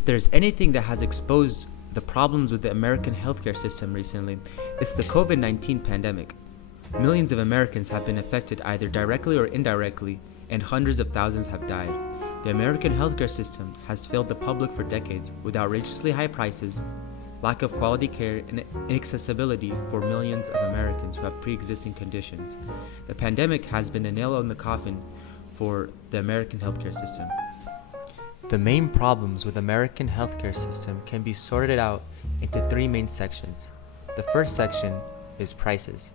If there's anything that has exposed the problems with the American healthcare system recently, it's the COVID-19 pandemic. Millions of Americans have been affected either directly or indirectly, and hundreds of thousands have died. The American healthcare system has failed the public for decades with outrageously high prices, lack of quality care, and inaccessibility for millions of Americans who have pre-existing conditions. The pandemic has been the nail in the coffin for the American healthcare system. The main problems with the American healthcare system can be sorted out into three main sections. The first section is prices.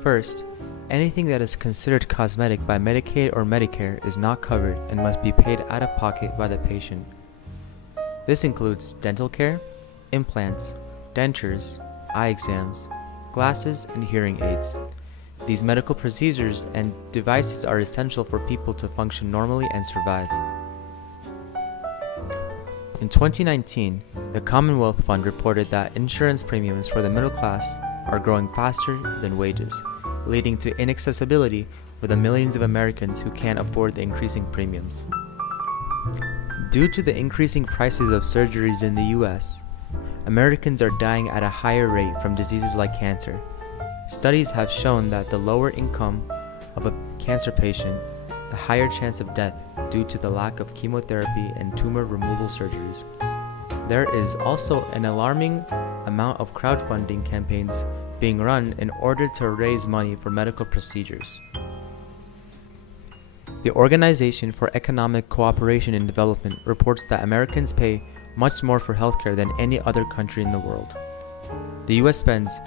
First, anything that is considered cosmetic by Medicaid or Medicare is not covered and must be paid out of pocket by the patient. This includes dental care, implants, dentures, eye exams, glasses, and hearing aids. These medical procedures and devices are essential for people to function normally and survive. In 2019, the Commonwealth Fund reported that insurance premiums for the middle class are growing faster than wages, leading to inaccessibility for the millions of Americans who can't afford the increasing premiums. Due to the increasing prices of surgeries in the US, Americans are dying at a higher rate from diseases like cancer. Studies have shown that the lower income of a cancer patient, the higher chance of death due to the lack of chemotherapy and tumor removal surgeries. There is also an alarming amount of crowdfunding campaigns being run in order to raise money for medical procedures. The Organization for Economic Cooperation and Development reports that Americans pay much more for healthcare than any other country in the world. The US spends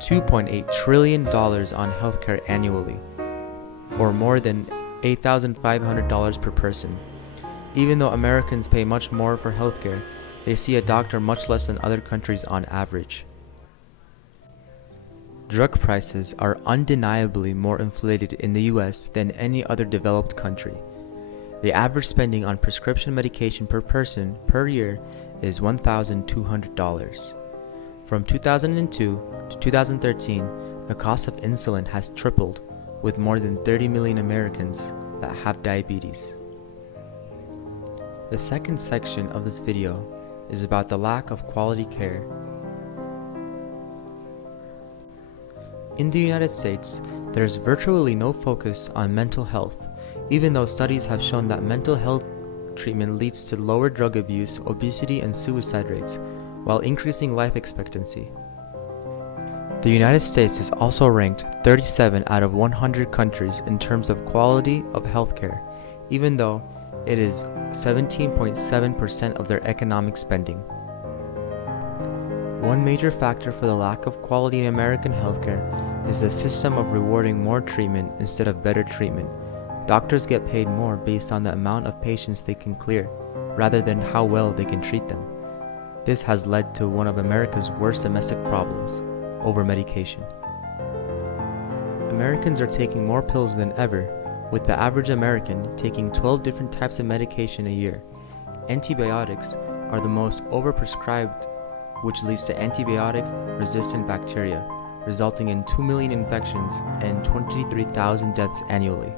$2.8 trillion on healthcare annually, or more than $8,500 per person. Even though Americans pay much more for healthcare, they see a doctor much less than other countries on average. Drug prices are undeniably more inflated in the US than any other developed country. The average spending on prescription medication per person per year is $1,200. From 2002 to 2013, the cost of insulin has tripled, with more than 30 million Americans that have diabetes. The second section of this video is about the lack of quality care. In the United States, there's virtually no focus on mental health, even though studies have shown that mental health treatment leads to lower drug abuse, obesity, and suicide rates, while increasing life expectancy. The United States is also ranked 37 out of 100 countries in terms of quality of healthcare, even though it is 17.7% of their economic spending. One major factor for the lack of quality in American healthcare is the system of rewarding more treatment instead of better treatment. Doctors get paid more based on the amount of patients they can clear, rather than how well they can treat them. This has led to one of America's worst domestic problems: over-medication. Americans are taking more pills than ever, with the average American taking 12 different types of medication a year. Antibiotics are the most overprescribed, which leads to antibiotic-resistant bacteria, resulting in 2 million infections and 23,000 deaths annually.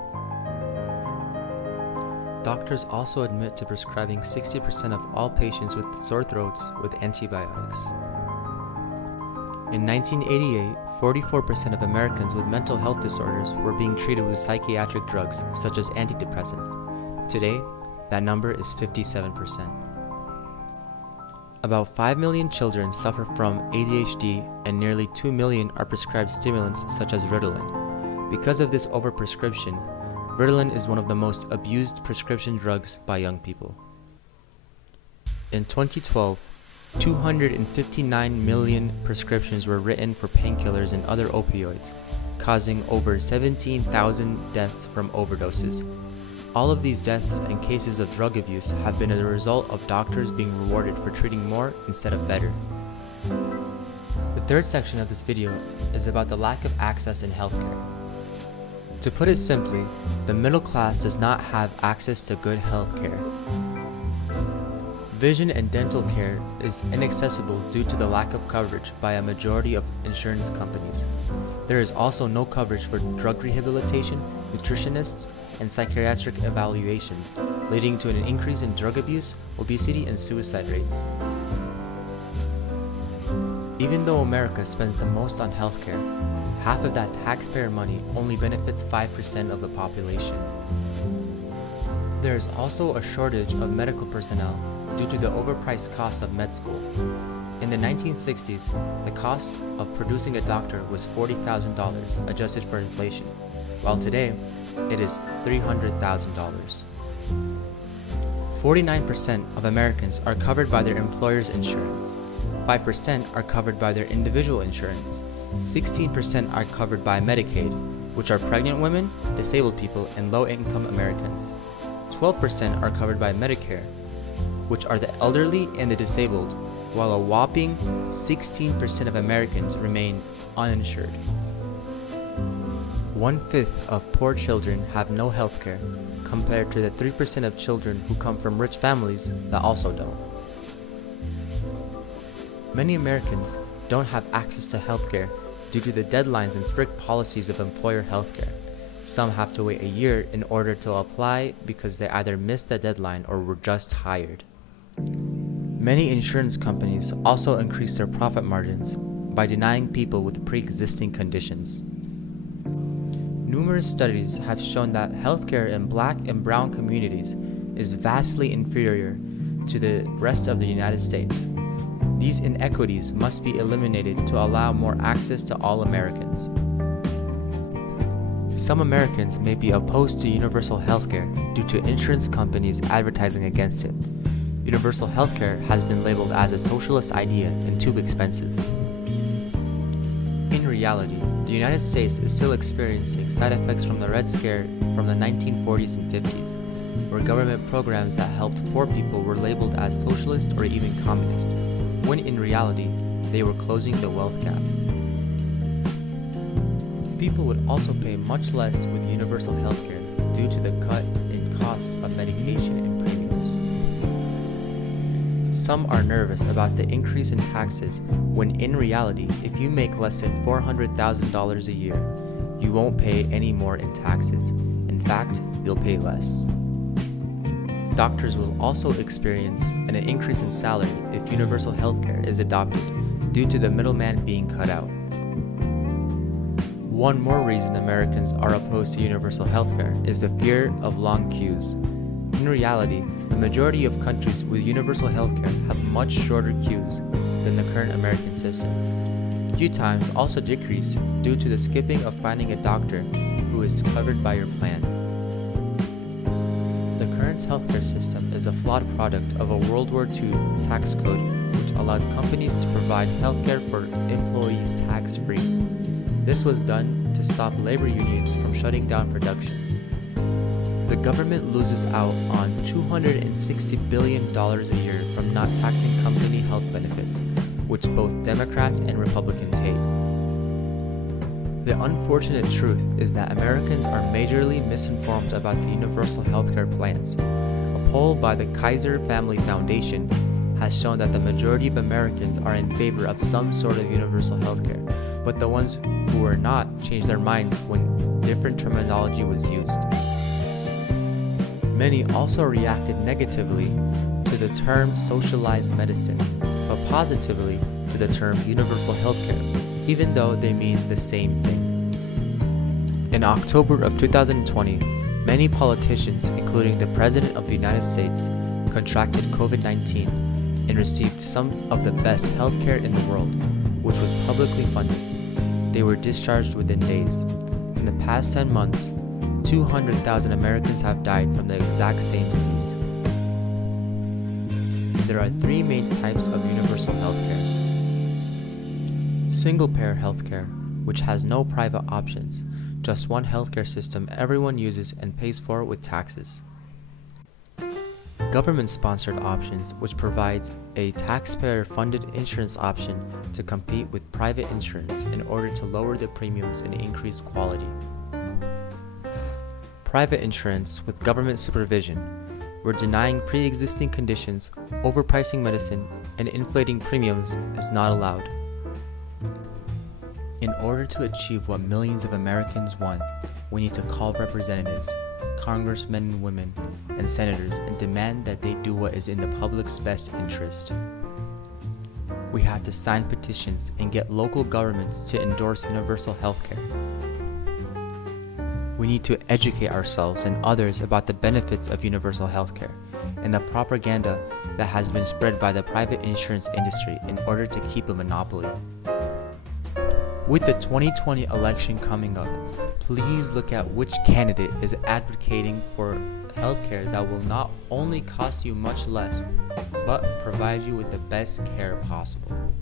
Doctors also admit to prescribing 60% of all patients with sore throats with antibiotics. In 1988, 44% of Americans with mental health disorders were being treated with psychiatric drugs, such as antidepressants. Today, that number is 57%. About 5 million children suffer from ADHD, and nearly 2 million are prescribed stimulants such as Ritalin. Because of this overprescription, Ritalin is one of the most abused prescription drugs by young people. In 2012, 259 million prescriptions were written for painkillers and other opioids, causing over 17,000 deaths from overdoses. All of these deaths and cases of drug abuse have been a result of doctors being rewarded for treating more instead of better. The third section of this video is about the lack of access in healthcare. To put it simply, the middle class does not have access to good healthcare. Vision and dental care is inaccessible due to the lack of coverage by a majority of insurance companies. There is also no coverage for drug rehabilitation, nutritionists, and psychiatric evaluations, leading to an increase in drug abuse, obesity, and suicide rates. Even though America spends the most on healthcare, half of that taxpayer money only benefits 5% of the population. There is also a shortage of medical personnel due to the overpriced cost of med school. In the 1960s, the cost of producing a doctor was $40,000 adjusted for inflation, while today it is $300,000. 49% of Americans are covered by their employer's insurance. 5% are covered by their individual insurance. 16% are covered by Medicaid, which are pregnant women, disabled people, and low-income Americans. 12% are covered by Medicare, which are the elderly and the disabled, while a whopping 16% of Americans remain uninsured. 1/5 of poor children have no health care, compared to the 3% of children who come from rich families that also don't. Many Americans don't have access to health care due to the deadlines and strict policies of employer health care. Some have to wait a year in order to apply because they either missed the deadline or were just hired. Many insurance companies also increase their profit margins by denying people with pre-existing conditions. Numerous studies have shown that healthcare in Black and brown communities is vastly inferior to the rest of the United States. These inequities must be eliminated to allow more access to all Americans. Some Americans may be opposed to universal healthcare due to insurance companies advertising against it. Universal healthcare has been labeled as a socialist idea and too expensive. In reality, the United States is still experiencing side effects from the Red Scare from the 1940s and 50s, where government programs that helped poor people were labeled as socialist or even communist, when in reality, they were closing the wealth gap. People would also pay much less with universal healthcare due to the cut in costs of medication and premiums. Some are nervous about the increase in taxes when in reality, if you make less than $400,000 a year, you won't pay any more in taxes. In fact, you'll pay less. Doctors will also experience an increase in salary if universal healthcare is adopted due to the middleman being cut out. One more reason Americans are opposed to universal healthcare is the fear of long queues. In reality, the majority of countries with universal healthcare have much shorter queues than the current American system. Queue times also decrease due to the skipping of finding a doctor who is covered by your plan. The current healthcare system is a flawed product of a World War II tax code which allowed companies to provide healthcare for employees tax-free. This was done to stop labor unions from shutting down production. The government loses out on $260 billion a year from not taxing company health benefits, which both Democrats and Republicans hate. The unfortunate truth is that Americans are majorly misinformed about the universal healthcare plans. A poll by the Kaiser Family Foundation has shown that the majority of Americans are in favor of some sort of universal healthcare, but the ones who were not changed their minds when different terminology was used. Many also reacted negatively to the term socialized medicine, but positively to the term universal healthcare, even though they mean the same thing. In October of 2020, many politicians, including the President of the United States, contracted COVID-19 and received some of the best healthcare in the world, which was publicly funded. They were discharged within days. In the past 10 months, 200,000 Americans have died from the exact same disease. There are three main types of universal healthcare. Single-payer healthcare, which has no private options, just one healthcare system everyone uses and pays for with taxes. Government-sponsored options, which provides a taxpayer-funded insurance option to compete with private insurance in order to lower the premiums and increase quality. Private insurance with government supervision, where denying pre-existing conditions, overpricing medicine, and inflating premiums is not allowed. In order to achieve what millions of Americans want, We need to call representatives, congressmen and women, and senators and demand that they do what is in the public's best interest. We have to sign petitions and get local governments to endorse universal health care. We need to educate ourselves and others about the benefits of universal health care and the propaganda that has been spread by the private insurance industry in order to keep a monopoly. With the 2020 election coming up, please look at which candidate is advocating for healthcare that will not only cost you much less, but provide you with the best care possible.